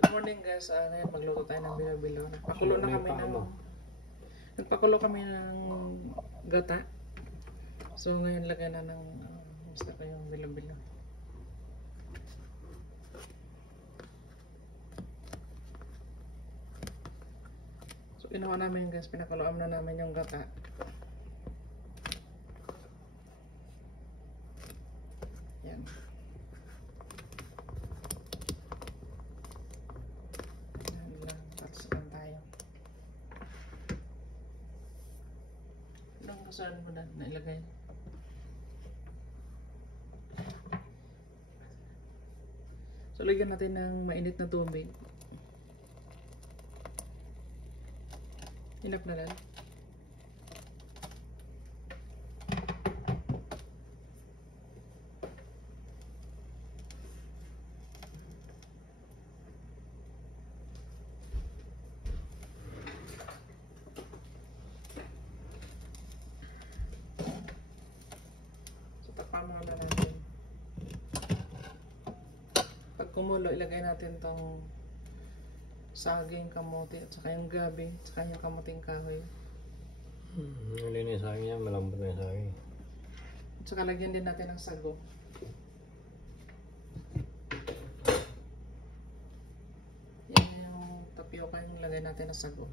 Good morning guys, ngayon magluto tayo ng bilo-bilo. Nagpakulo kami ng gata. So ngayon lagyan na ng basta ko yung bilo-bilo. So ginawa namin guys, pinakuloan na namin yung gata. Yan. Saan mo na nailagay? So lagyan natin ng mainit na tubig. Enough na lang. Muna natin. Pag kumulo, ilagay natin tong saging, kamote, at saka yung gabi, at saka yung kamuting kahoy. Hindi na yung saging yan, malambot na yung saging. At saka lagyan din natin ng sago. Yan yung tapioca yung lagay natin ng sago.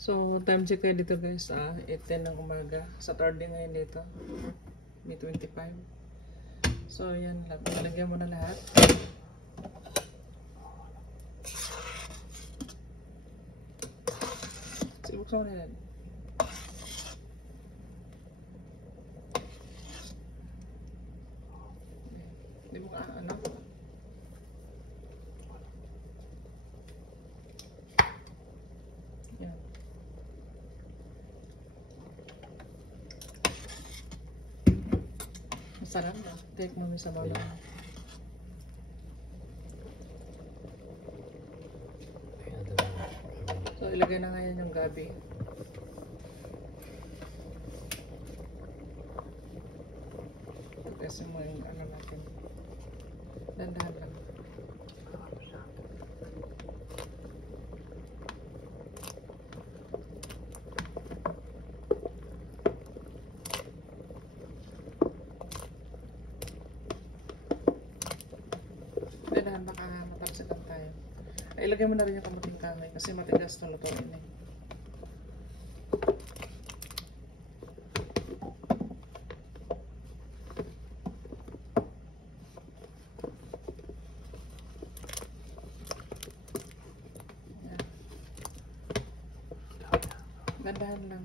So, time check kayo dito guys, 8:10 ng umaga. Saturday ngayon dito, May 25. So, yan, lagyan mo na lahat. Sibuksan mo na yan. Di mo ka, ano? Yan. Masarap na. Take mo sa bawang. So, ilagay na ngayon yung gabi. Kasi mo yung ano natin. Dandahan lang. Dandahan, baka matapsikan tayo. Ilagay mo na rin yung kamuting kahoy kasi matigas na lutuin eh. Gandahan lang.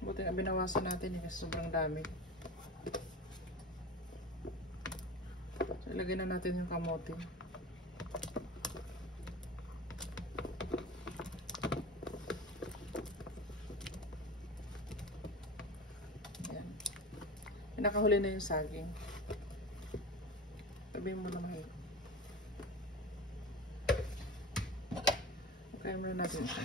Buti na binawasan natin kasi sobrang dami. So, ilagay na natin yung kamote. Yan. Nakahuli na yung saging. Sabihin mo naman yun. Kaya muna natin ito.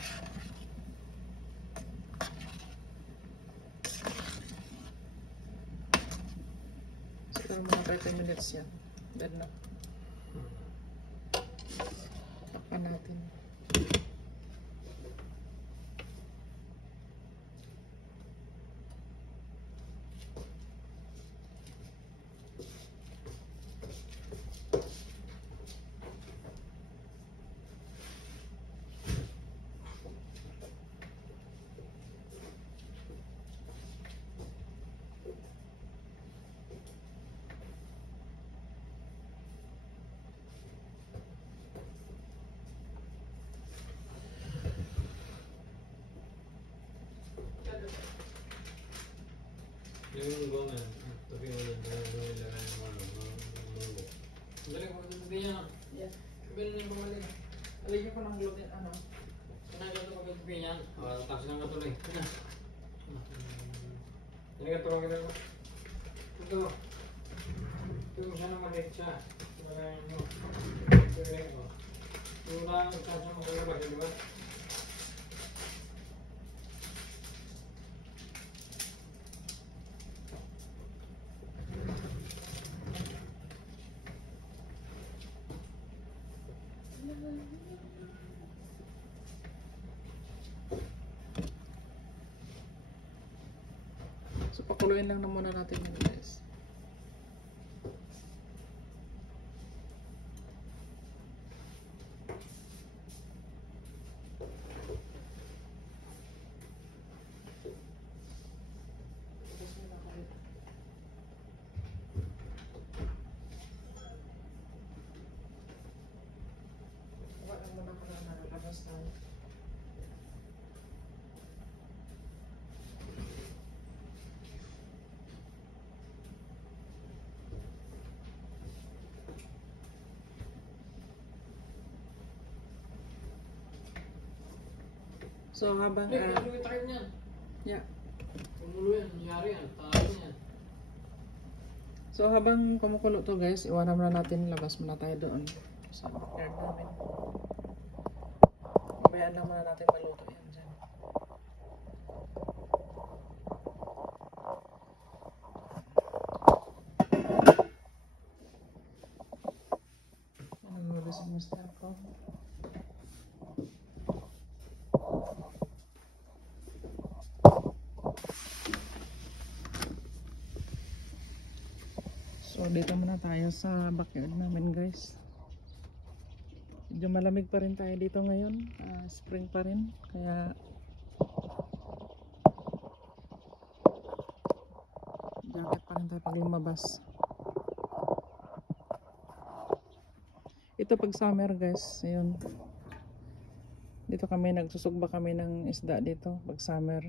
Siguro mga 30 minutes yan. Then na. Takpan natin. Yung gawin, tapi mo lang ilagay yung munggo. Dali ko, hindi niya. Yes. Kabili niya mga alin. Aligyan ko ng gluten, ano? Sinagyan ito kapag niya. Tapos lang natuloy. Sinagyan ito lang kita. Ito. Ito siya naman ito siya. Sinagyan mo. Sinagyan mo. Ito lang, kasi mo kalabas, di ba? Pakuluin lang na muna natin yan guys. So habang tayo niyan. yeah. Tumulo yan, nangyari yan, tayo yan. So habang kumukulo to guys, iwanan muna natin, labas muna tayo doon sa backyard namin. Pabayaan lang muna natin maluto yan dyan. Ano mo ba sa master ko? So dito muna tayo sa backyard namin guys. Medyo malamig pa rin tayo dito ngayon, spring pa rin, kaya jacket pa rin tayo pag lumabas. Ito pag summer guys, ayun. Dito kami nagsusugba kami ng isda dito pag summer.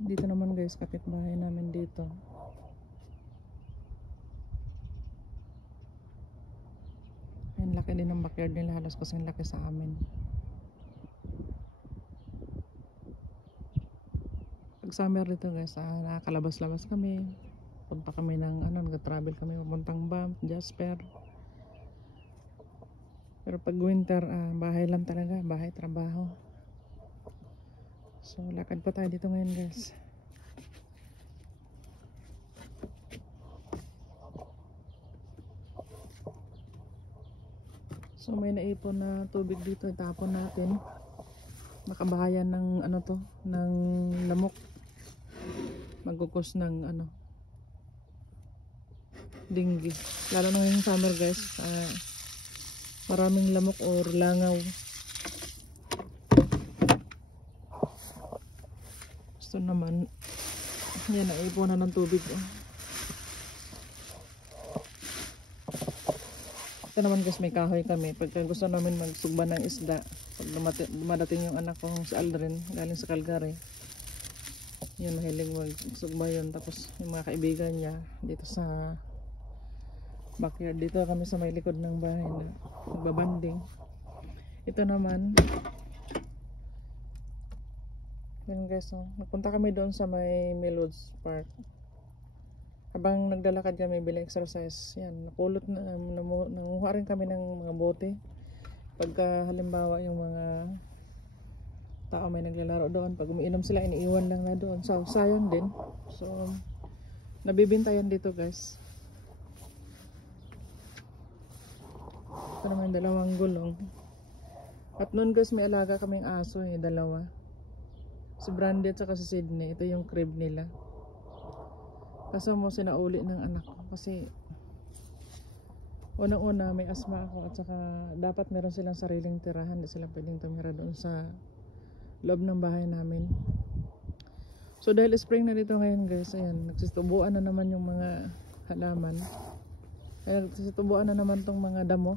Dito naman guys, kapitbahay namin dito. Ayun, laki din ng backyard nila, halos kasing laki sa amin. Pag summer dito guys, nakakalabas-labas kami. Punta kami ng nag-travel kami papuntang Banff, Jasper. Pero pag winter, bahay lang talaga, bahay, trabaho. So lakad pa tayo dito ngayon guys. So may naipon na tubig dito, tapon natin. Makabahayan ng ng lamok. Magkukos ng dinggi. Lalo na ngayong summer guys, maraming lamok or langaw. Gusto naman, yan, naipon na ng tubig. Ito naman guys, may kahoy kami. Pagka gusto namin magsugba ng isda, pag dumadating yung anak ko si Aldrin galing sa Calgary, yun, mahilig magsugba yun. Tapos yung mga kaibigan niya dito sa backyard, dito kami sa may likod ng bahay na nagbabanding. Ito naman, yun guys, nagpunta kami doon sa may Melwoods Park. Habang naglalakad kami bilang exercise, yan, nakulot na, nanguha rin kami ng mga bote. Pagka halimbawa yung mga tao may naglalaro doon, pag umiinom sila, iniiwan lang na doon. So, sayang din. So, nabibintayan dito guys. Ito naman dalawang gulong. At noon guys, may alaga kaming aso dalawa. Si Brandy at saka si Sydney. Ito yung crib nila. Kaso mo sinauli ng anak ko kasi unang-una may asma ako at saka dapat meron silang sariling tirahan, hindi sila pwedeng tumira doon sa loob ng bahay namin. So dahil spring na dito ngayon guys, ayan, nagsitubuan na naman yung mga halaman. Kaya nagsitubuan na naman tong mga damo.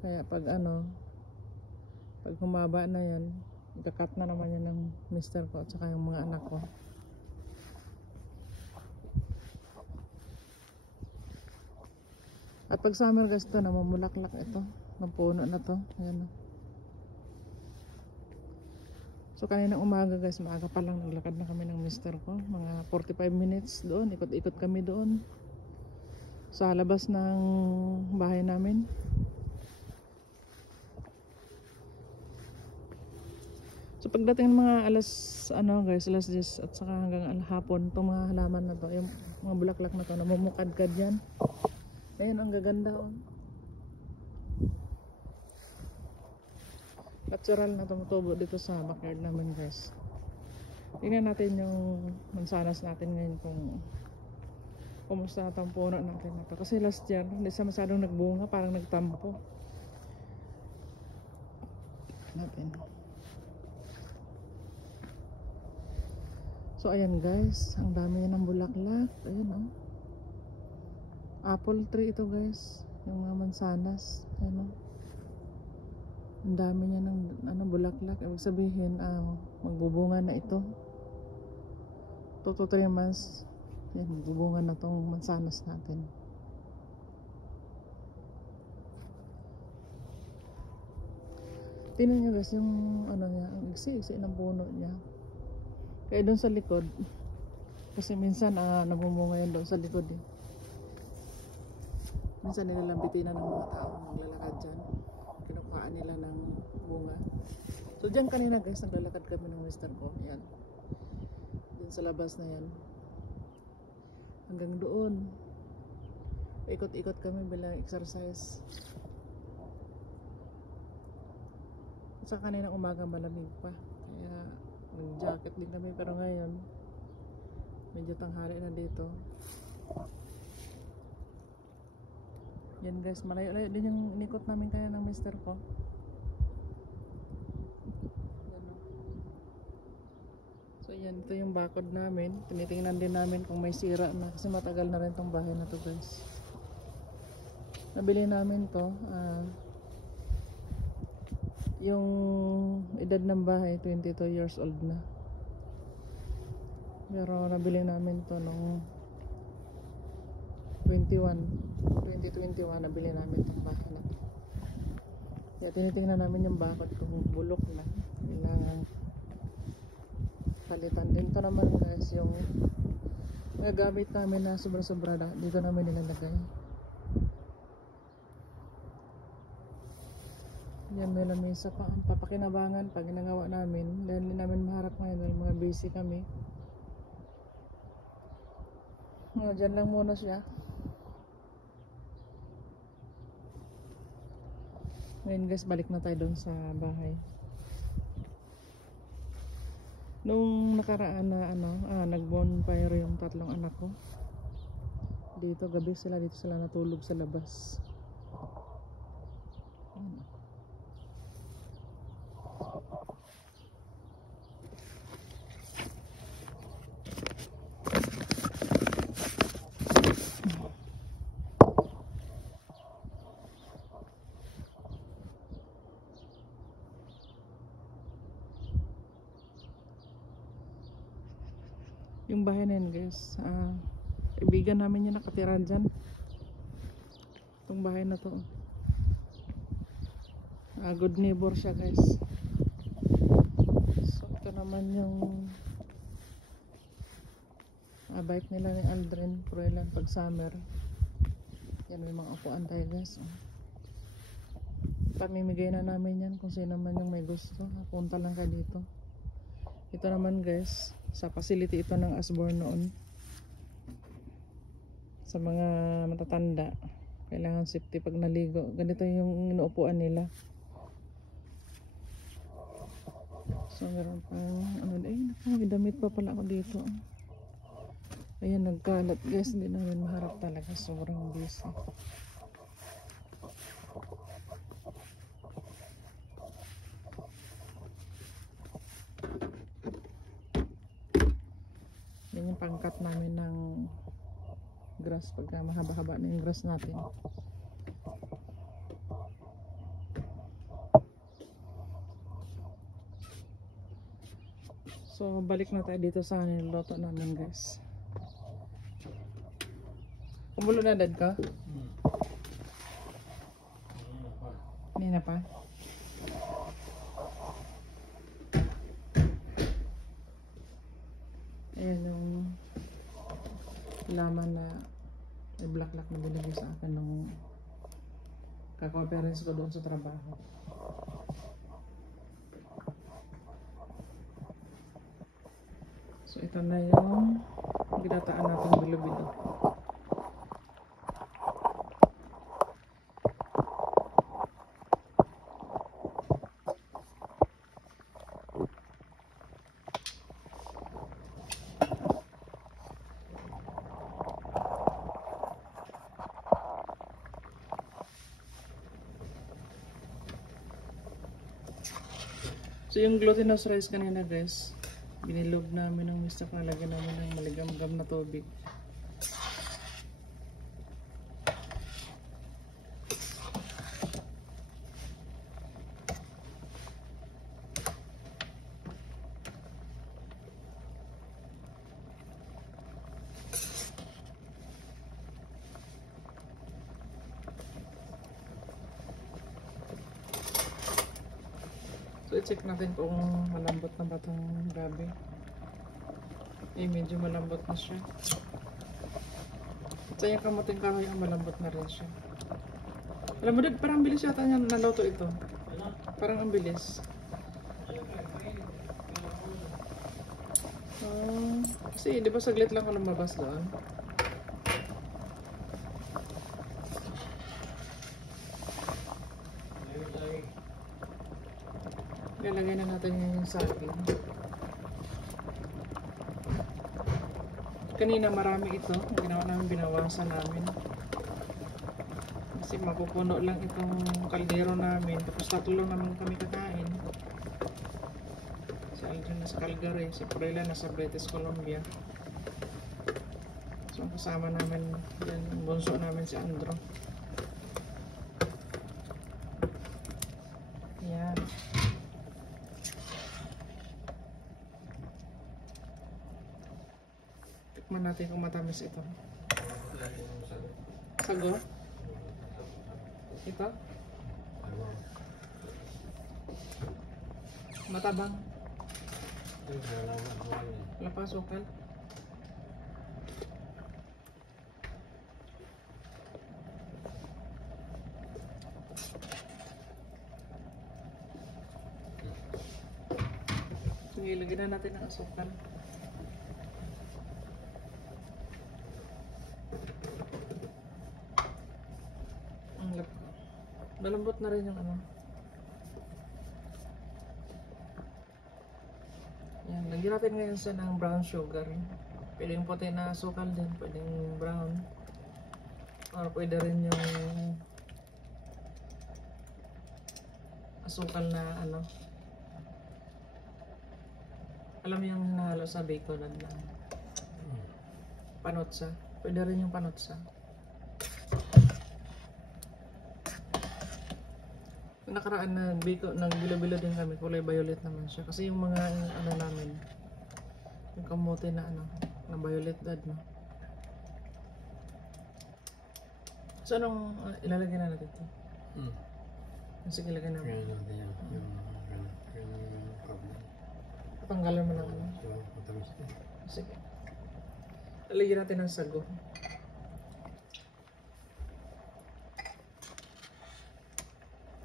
Kaya pag pag humaba na yan, ikakat na naman yan ng mister ko at saka yung mga anak ko. At pag summer guys, ito namumulaklak ito ng puno na to. Ayan. So kaninang umaga guys, maaga pa lang naglakad na kami ng mister ko. Mga 45 minutes doon, ikot-ikot kami doon sa labas ng bahay namin. So pagdating ng mga alas guys, alas 10 at saka hanggang hapon, itong mga halaman na to, yung mga bulaklak na to, namumukadkad yan. Ayun, ang gaganda oh. Natural na tumutubo dito sa backyard namin guys. Tingnan natin yung mansanas natin ngayon kung kumusta na itong puno natin na to. Kasi last year, hindi siya masyadong nagbunga, parang nagtampo. Natin. So ayan guys, ang dami ng bulaklak. Ayun oh. Apple tree ito guys, yung mga mansanas. Ayun oh. Ang dami niya ng bulaklak. Ibig sabihin, magbubunga na ito. 2 to 3 months. Yan, magbubunga na tong mansanas natin. Tingnan niyo guys yung ano niya, ang iksi-iksi ng puno niya. Kaya doon sa likod, kasi minsan nabumunga yun doon sa likod eh. Minsan nilalambitin na ng mga tao naglalakad dyan. Kinukuhaan nila ng bunga. So dyan kanina guys, naglalakad kami ng mister ko. Yan. Dyan sa labas na yan. Hanggang doon. Ikot-ikot kami bilang exercise. Sa kanina umaga malamig pa. Kaya nag-jacket din kami. Pero ngayon, medyo tanghali na dito. Yan guys, malayo-layo din yung inikot namin kaya ng mister ko. So yan, ito yung bakod namin. Tinitingnan din namin kung may sira na. Kasi matagal na rin tong bahay na to guys. Nabili namin to. Yung edad ng bahay, 22 years old na. Pero nabili namin to nung 2021 nabili namin itong bahay na to. Kaya tinitingnan namin yung bakod kung bulok na, kailangan palitan. Dito naman guys yung mga gamit namin na sobra-sobra na dito namin nilalagay. Yan, may lamesa pa ang papakinabangan pag ginagawa namin dahil hindi namin maharap ngayon dahil mga busy kami. Dyan lang muna siya. Ngayon guys, balik na tayo doon sa bahay. Nung nakaraan na nag-bonfire yung 3 anak ko. Dito gabi sila, dito sila natulog sa labas. Yung bahay na yun guys, kaibigan namin yung nakatira dyan. Itong bahay na to, good neighbor siya guys. So ito naman yung bike nila ni Aldrin Pruelan pag summer. Yan, may mga upuan tayo guys. Pamimigay na namin yan kung sino man yung may gusto, punta lang ka dito. Ito naman guys, sa facility ito ng Asborn noon. Sa mga matatanda, kailangan safety pag naligo. Ganito yung inuupuan nila. So meron pang may damit pa pala ako dito. Ayan, nagkalat guys, hindi namin maharap talaga, sobrang busy. Yan yung pangkat namin ng grass pagka mahaba-haba na yung grass natin. So balik na tayo dito sa niluto namin guys. Kumulo na dad ka? Hindi na pa? Ayan yung laman na i-black-black na binigay sa akin nung kaka-parents ko doon sa trabaho. So ito na yung ginataan natin bilo-bilo. So yung glutinous rice kanina guys, binilog namin ng mister ko, nalagyan namin ng maligam-gam na tubig. So, i-check natin kung malambot na ba itong gabi. Eh, medyo malambot na siya. At sa yung kamuting kahoy, malambot na rin siya. Alam mo, Dad, parang ang bilis yata niya naluto ito. Parang ang bilis. Kasi, di ba saglit lang ka lumabas doon? Ilalagay na natin yung saging. Kanina marami ito. Ginawa namin, binawasan namin. Kasi mapupuno lang itong kaldero namin. Tapos tatlo naman kami kakain. Si Aldrin nasa Calgary. Si Prela nasa British Columbia. So ang kasama namin yan, ang bunso namin si Andro. Yan. Tikman natin kung matamis ito. Sago? Ito? Matabang. Wala pa sukal. Sige, lagyan na natin ang asukal. Malambot na rin yung ano. Yan, lagyan natin ngayon sa ng brown sugar. Pwedeng puti na asukal din, pwedeng brown. Or pwede rin yung asukal na ano. Alam mo yung nahalo sa bacon na panotsa. Pwede rin yung panotsa. Nakaraan na nagbilo-bilo din kami, kulay violet naman siya kasi yung mga ano namin yung kamote na ano na violet dad no. So anong ilalagay na natin ito? Sige, lagay namin. Patanggalan mo na ano. Sige, lalagyan natin ng sago.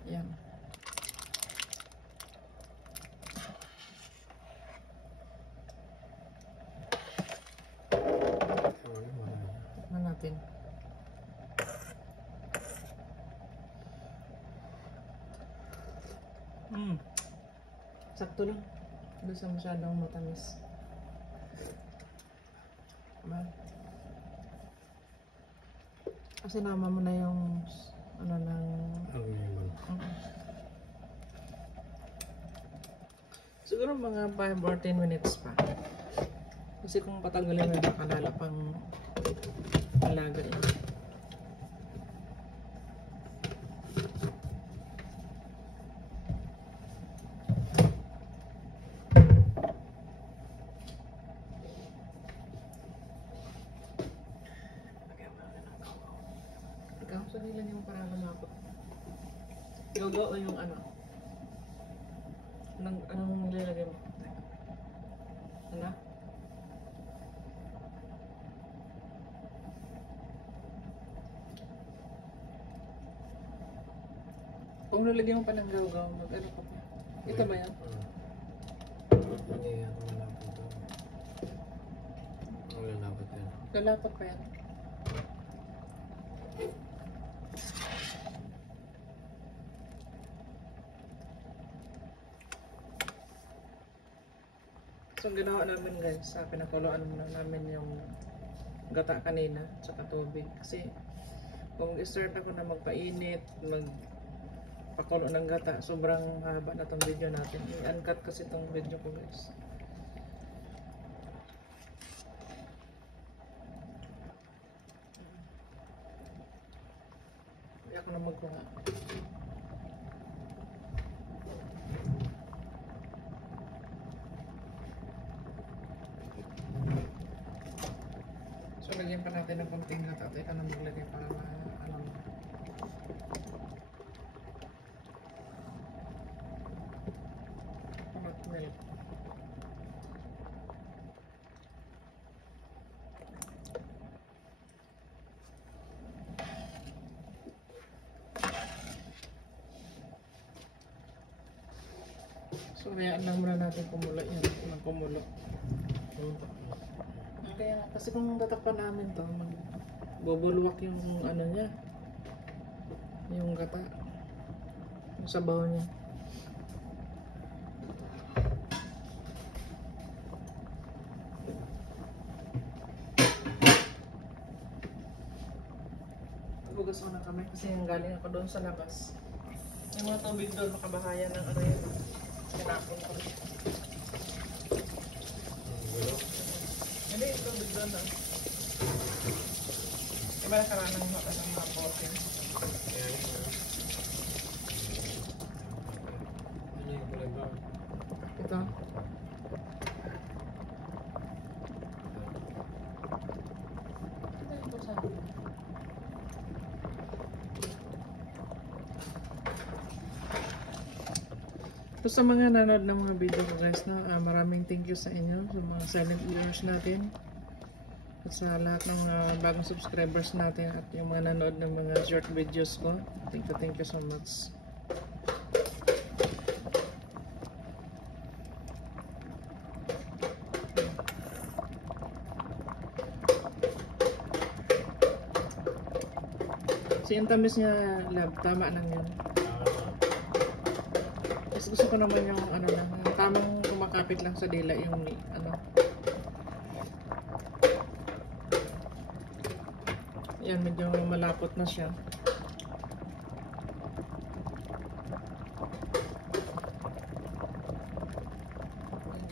Yan. Tikman natin. Sakto lang. Hindi sa masyadong matamis. Diba? Kasi nama mo na yung ano ng siguro mga 5 or 10 minutes pa. Kasi kung patanggalin mo baka lalo pang alaga eh. Ikaw, sabi lang yung parang lumapot. Gogo o yung ano? Anong nilalagay mo? Ano? Kung nalagyan mo pa ng gaw-gaw, mag-ano ka pa? Ito ba yan? Hindi yan, malapot ito. Lalapot yan. Lalapot pa yan? So, ang ginawa namin guys, pinakuluan na namin yung gata kanina, tsaka tubig. Kasi, kung i-start ako na magpainit, pakulo ng gata. Sobrang haba na tong video natin. I-uncut kasi tong video ko guys. Hindi ako na magkuha. So lagyan pa natin ng konting gata. Teka na maglagay para ano. Milk. So hayaan lang muna natin kumulo yan. Nang kumulo. Kaya kasi kung tatakpan namin to, bubulwak yung ano niya. Yung gata. Yung sabaw niya. Hugas ko ng kamay kasi yung galing ako doon sa labas. Yung mga tubig doon, makabahayan ng ano yun. Tinapon ko. Hindi, yung tubig doon na. Iba na karanang mga bote. Ano yung kulay brown? Ito. Ito sa akin. So sa mga nanood ng mga video ko guys, no, maraming thank you sa inyo, sa mga silent viewers natin at sa lahat ng bagong subscribers natin at yung mga nanood ng mga short videos ko. Thank you so much. So yung tamis niya, love, tama lang yun. Mas gusto ko naman yung ano lang, yung tamang kumakapit lang sa dila yung ano. Yan, medyo malapot na siya.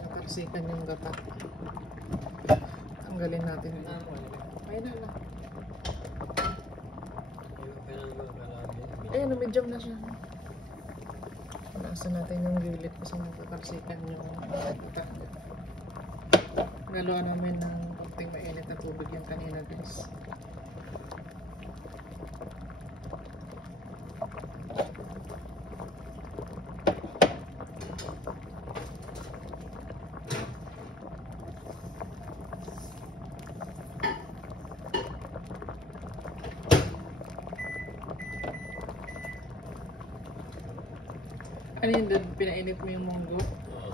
Nakarsikan yung gata. Tanggalin natin. Ayun na lang. Ayun, medium na siya. Nasa natin yung gilid kasi nagkakarsikan yung gata. Naluan namin ng konting mainit na tubig yung kanina guys. Ano yun doon? Pinainit mo yung munggo? Oo.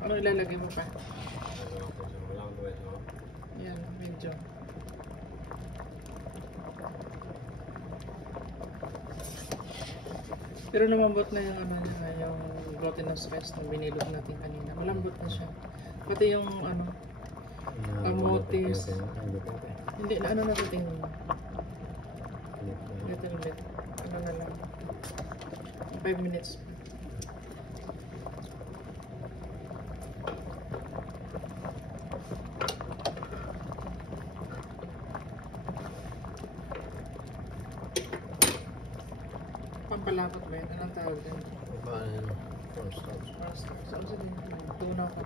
Ano ilalagay mo pa? Walang buwet mo. Yan, medyo. Pero lumambot na yung ano niya, yung glutinous rice na binilog natin kanina. Malambot na siya. Pati yung ano, kamotes. Hindi, na ano na tingin mo? Little bit. Ano na lang. 5 minutes. Pampalapot ba yun? Anong tawag din? Paano yun? Cornstarch. Saan sa din? Tunaw ko.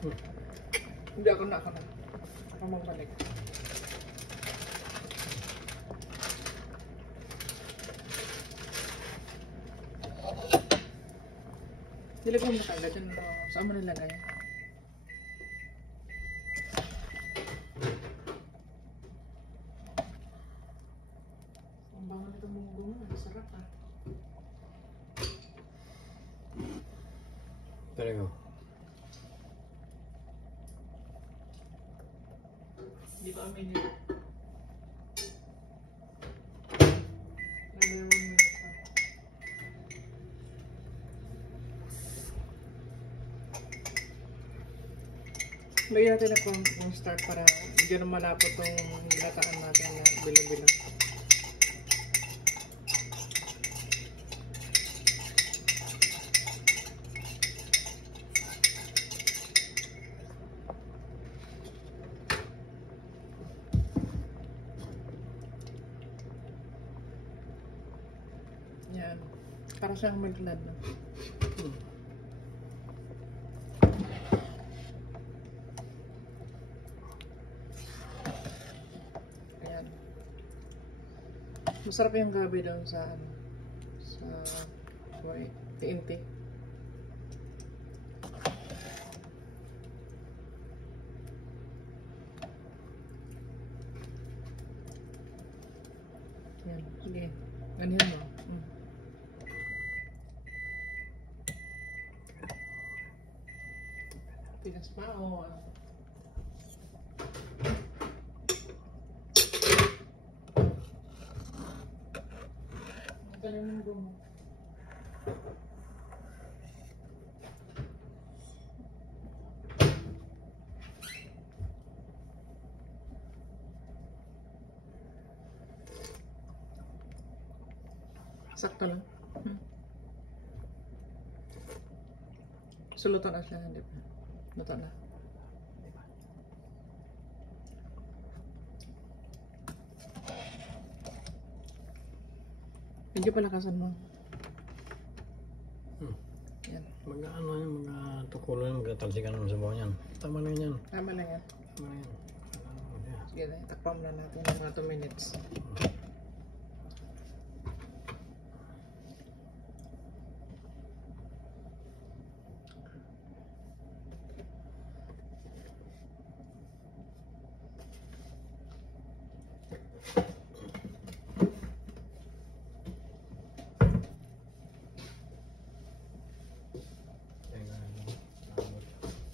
Hindi ako na. Ako magbalik. Nilagay mo kagad yun. Saan mo nilagay? Ang bango nito mong bunga. Sarap ah. Talaga. Hindi pa amin yun. Lagyan natin na kung start para hindi na malapot tong ginataan natin na bilo-bilo. Yan. Para siyang maglan, no? Ayan. Masarap yung gabi doon sa TNT. Yan. Sige. Ganyan mo. Tigas pa o Galing ng gumo. Sakto lang. So, luto na siya, hindi pa. Luto na. Medyo palakasan mo. Yan. Mag-ano yan, mag-tukulo yan, mag-talsikan ng sabaw yan. Tama na yan. Tama lang yan. Tama na yan. Sige na, takpam na natin ng mga 2 minutes.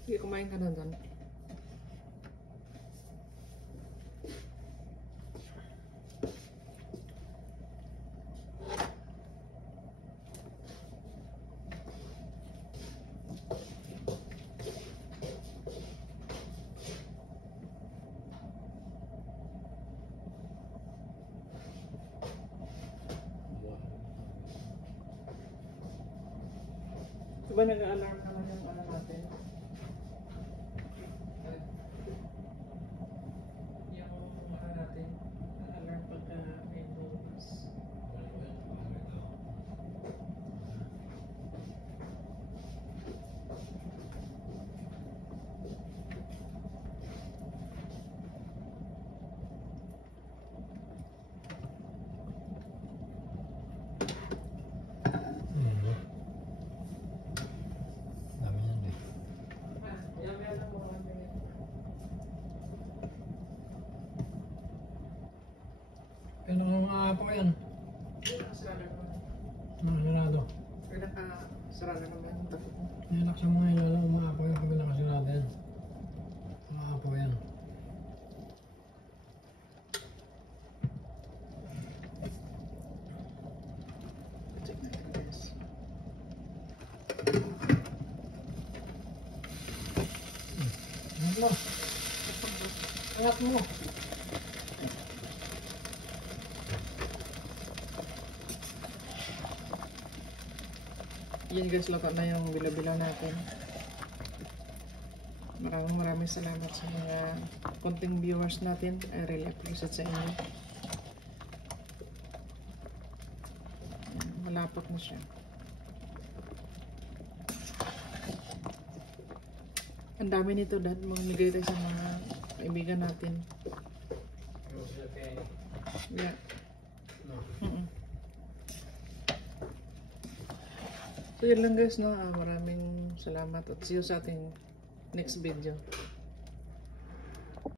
Sige, kumain ka na doon. Diba nag-alarm naman yung ano natin? Yung ano natin, nag-alarm pagka may bonus. Pero mga apo yan. Sarado ko. Mga sarado. Pero nakasarado naman yung tapo ko. Nilaksan mo ngayon lalo mga apo yan pag nakasarado yan. Mga apo yan. Check natin guys. Angat mo. Angat mo. Yan guys, luto na yung bilo-bilo natin. Maraming salamat sa mga konting viewers natin. I really appreciate sa inyo. Malapot na siya. Ang dami nito dahil mamigay tayo sa mga kaibigan natin. Yeah. So yun lang guys, no? Maraming salamat at see you sa ating next video.